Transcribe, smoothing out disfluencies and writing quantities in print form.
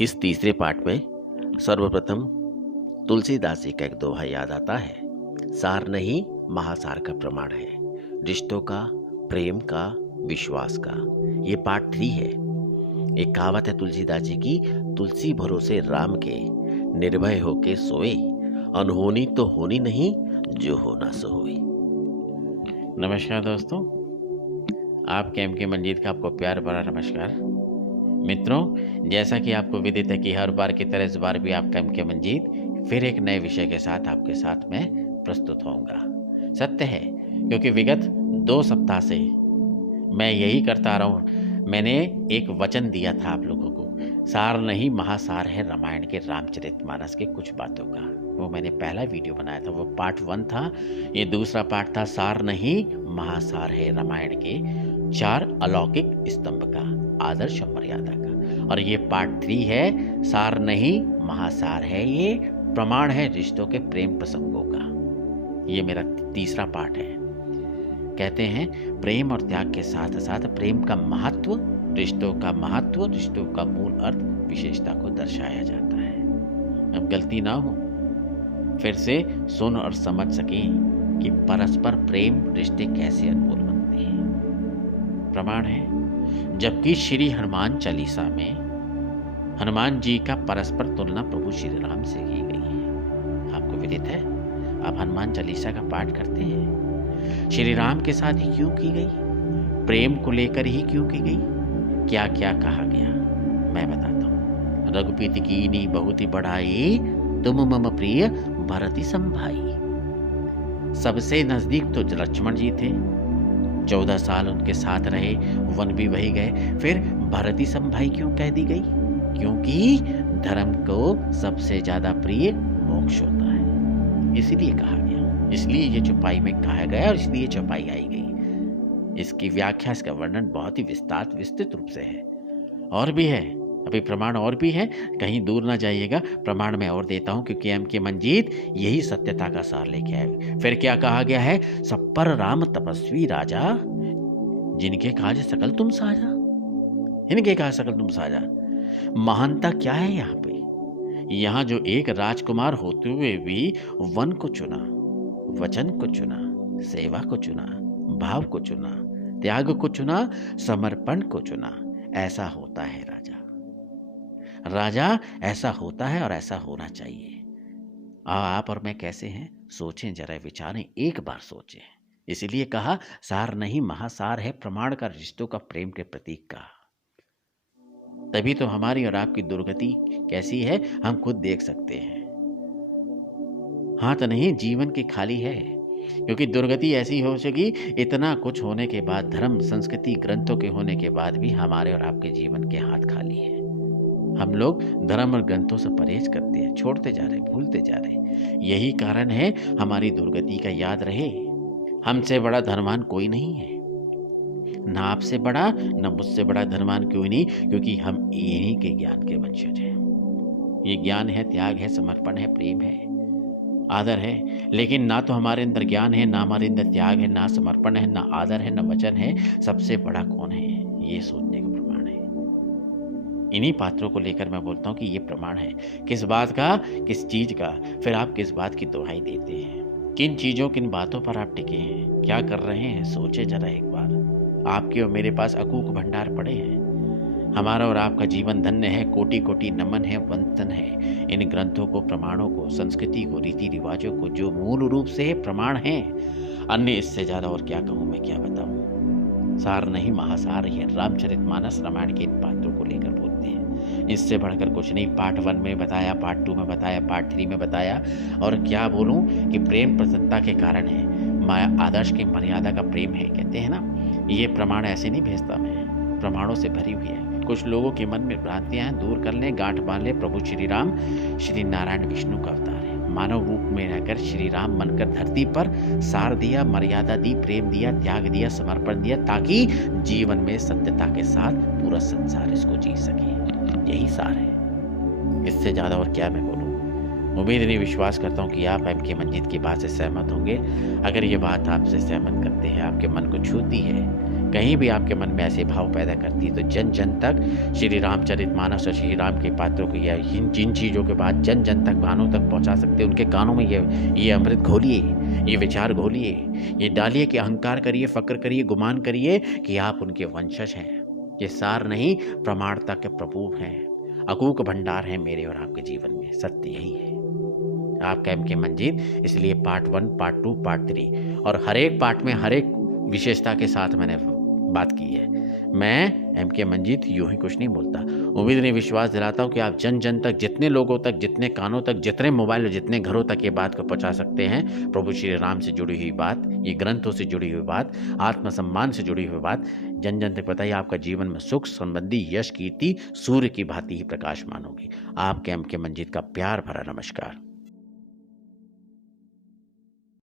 इस तीसरे पाठ में सर्वप्रथम तुलसीदास जी का एक दोहा याद आता है। सार नहीं महासार का प्रमाण है, रिश्तों का, प्रेम का, विश्वास का। ये पार्ट 3 है। एक कहावत है तुलसीदास जी की, तुलसी भरोसे राम के, निर्भय होके सोए, अनहोनी तो होनी नहीं, जो होना सो होई। नमस्कार दोस्तों, आपके एम.के. मंजीत का आपको प्यार भरा नमस्कार। मित्रों, जैसा कि आपको विदित है कि हर बार की तरह इस बार भी आपका एम.के. मंजीत फिर एक नए विषय के साथ आपके साथ में प्रस्तुत होऊंगा। सत्य है, क्योंकि विगत 2 सप्ताह से मैं यही करता रहा हूँ। मैंने एक वचन दिया था आप लोगों को, सार नहीं महासार है रामायण के रामचरितमानस के कुछ बातों का। वो मैंने पहला वीडियो बनाया था, वो पार्ट 1 था। ये दूसरा पार्ट था, सार नहीं महासार है रामायण के 4 अलौकिक स्तंभ का, आदर्श और मर्यादा का। और ये पार्ट 3 है, सार नहीं महासार है, ये प्रमाण है रिश्तों के, प्रेम प्रसंगों का। ये मेरा तीसरा पार्ट है। कहते हैं प्रेम और त्याग के साथ साथ प्रेम का महत्व, रिश्तों का महत्व, रिश्तों का मूल अर्थ, विशेषता को दर्शाया जाता है। अब गलती ना हो, फिर से सुन और समझ सकें कि परस्पर प्रेम रिश्ते कैसे अनमोल बनते हैं। प्रमाण है, जबकि श्री हनुमान चालीसा में हनुमान जी का परस्पर तुलना प्रभु श्री राम से की गई है। आपको विदित है, आप हनुमान चालीसा का पाठ करते हैं। श्री राम के साथ ही क्यों की गई? प्रेम को लेकर ही क्यों की गई? क्या क्या कहा गया, मैं बताता हूँ। रघुपति कीन्ही बहुत ही बढ़ाई, तुम मम प्रिय भरत संभाई। सबसे नजदीक तो लक्ष्मण जी थे, 14 साल उनके साथ रहे, वन भी वही गए। फिर भरत संभाई क्यों कह दी गई? क्योंकि धर्म को सबसे ज्यादा प्रिय मोक्ष होता है, इसलिए कहा गया। इसलिए ये चौपाई में कहा गया और इसलिए चौपाई आई गई। इसकी व्याख्या, इसका वर्णन बहुत ही विस्तृत रूप से है। और भी है, अभी प्रमाण और भी है, कहीं दूर ना जाइएगा। प्रमाण मैं और देता हूं, क्योंकि एम.के. मंजीत यही सत्यता का सार लेके आए। फिर क्या कहा गया है? सब पर राम तपस्वी राजा, जिनके काज सकल तुम साजा। इनके काज सकल तुम साजा। महानता क्या है यहाँ पे? यहाँ जो एक राजकुमार होते हुए भी वन को चुना, वचन को चुना, सेवा को चुना, भाव को चुना, त्याग को चुना, समर्पण को चुना। ऐसा होता है राजा। राजा ऐसा होता है और ऐसा होना चाहिए। आप और मैं कैसे हैं? सोचें जरा, विचारें, एक बार सोचें। इसलिए कहा सार नहीं महासार है, प्रमाण का, रिश्तों का, प्रेम के प्रतीक का। तभी तो हमारी और आपकी दुर्गति कैसी है हम खुद देख सकते हैं। हाँ तो नहीं, जीवन की खाली है, क्योंकि दुर्गति ऐसी हो सकी, इतना कुछ होने के बाद, धर्म संस्कृति ग्रंथों के होने के बाद भी हमारे और आपके जीवन के हाथ खाली है। हम लोग धर्म और ग्रंथों से परहेज करते हैं, छोड़ते जा रहे, भूलते जा रहे। यही कारण है हमारी दुर्गति का। याद रहे, हमसे बड़ा धनवान कोई नहीं है, ना आपसे बड़ा, ना मुझसे बड़ा धनवान कोई नहीं, क्योंकि हम इन्हीं के ज्ञान के वंशज हैं। ये ज्ञान है, त्याग है, समर्पण है, प्रेम है, आदर है। लेकिन ना तो हमारे अंदर ज्ञान है, ना हमारे अंदर त्याग है, ना समर्पण है, ना आदर है, ना वचन है। सबसे बड़ा कौन है, ये सोचने का प्रमाण है। इन्हीं पात्रों को लेकर मैं बोलता हूँ कि ये प्रमाण है। किस बात का? किस चीज का? फिर आप किस बात की दुहाई देते हैं? किन चीजों, किन बातों पर आप टिके हैं? क्या कर रहे हैं? सोचे जरा एक बार। आपके और मेरे पास अकूक भंडार पड़े हैं। हमारा और आपका जीवन धन्य है, कोटि कोटि नमन है, वंदन है इन ग्रंथों को, प्रमाणों को, संस्कृति को, रीति रिवाजों को, जो मूल रूप से प्रमाण हैं। अन्य इससे ज्यादा और क्या कहूँ मैं, क्या बताऊँ। सार नहीं महासार है रामचरितमानस, रामायण के इन पात्रों को लेकर बोलते हैं। इससे बढ़कर कुछ नहीं। पार्ट 1 में बताया, पार्ट 2 में बताया, पार्ट 3 में बताया। और क्या बोलूं कि प्रेम प्रसन्नता के कारण है, माया आदर्श की मर्यादा का प्रेम है। कहते हैं ना, ये प्रमाण ऐसे नहीं भेजता मैं, प्रमाणों से भरी हुई है। कुछ लोगों के मन में भ्रांतियां हैं, दूर कर लें, गांठ बांध लें। प्रभु श्री राम श्री नारायण विष्णु का अवतार है। मानव रूप में रहकर श्री राम बनकर धरती पर सार दिया, मर्यादा दी, प्रेम दिया, त्याग दिया, समर्पण दिया, ताकि जीवन में सत्यता के साथ पूरा संसार इसको जी सके। यही सार है, इससे ज्यादा और क्या मैं बोलूं। उम्मीद नहीं, विश्वास करता हूं कि आप एम.के. मंजीत की बात से सहमत होंगे। अगर ये बात आपसे सहमत करते हैं, आपके मन को छूती है, कहीं भी आपके मन में ऐसे भाव पैदा करती है तो जन जन तक श्री रामचरितमानस और श्री राम के पात्रों को या जिन चीज़ों के बाद जन जन तक कानों तक पहुंचा सकते हैं, उनके कानों में ये अमृत घोलिए, ये विचार घोलिए, ये डालिए कि अहंकार करिए, फक्र करिए, गुमान करिए कि आप उनके वंशज हैं। ये सार नहीं, प्रमाणता के प्रभु हैं, अकूक भंडार हैं मेरे और आपके जीवन में। सत्य यही है। आपका एम के मंजीत, इसलिए पार्ट 1, पार्ट 2, पार्ट 3 और हर एक पार्ट में हर एक विशेषता के साथ मैंने बात की है। मैं एम के मंजीत यूं ही कुछ नहीं बोलता। उम्मीद नहीं, विश्वास दिलाता हूँ कि आप जन जन तक, जितने लोगों तक, जितने कानों तक, जितने मोबाइल, जितने घरों तक ये बात को पहुँचा सकते हैं। प्रभु श्री राम से जुड़ी हुई बात, ये ग्रंथों से जुड़ी हुई बात, आत्मसम्मान से जुड़ी हुई बात जन जन तक बताइए। आपका जीवन में सुख, समृद्धि, यश, कीर्ति सूर्य की भांति ही प्रकाशमान होगी। आपके एम के मंजीत का प्यार भरा नमस्कार।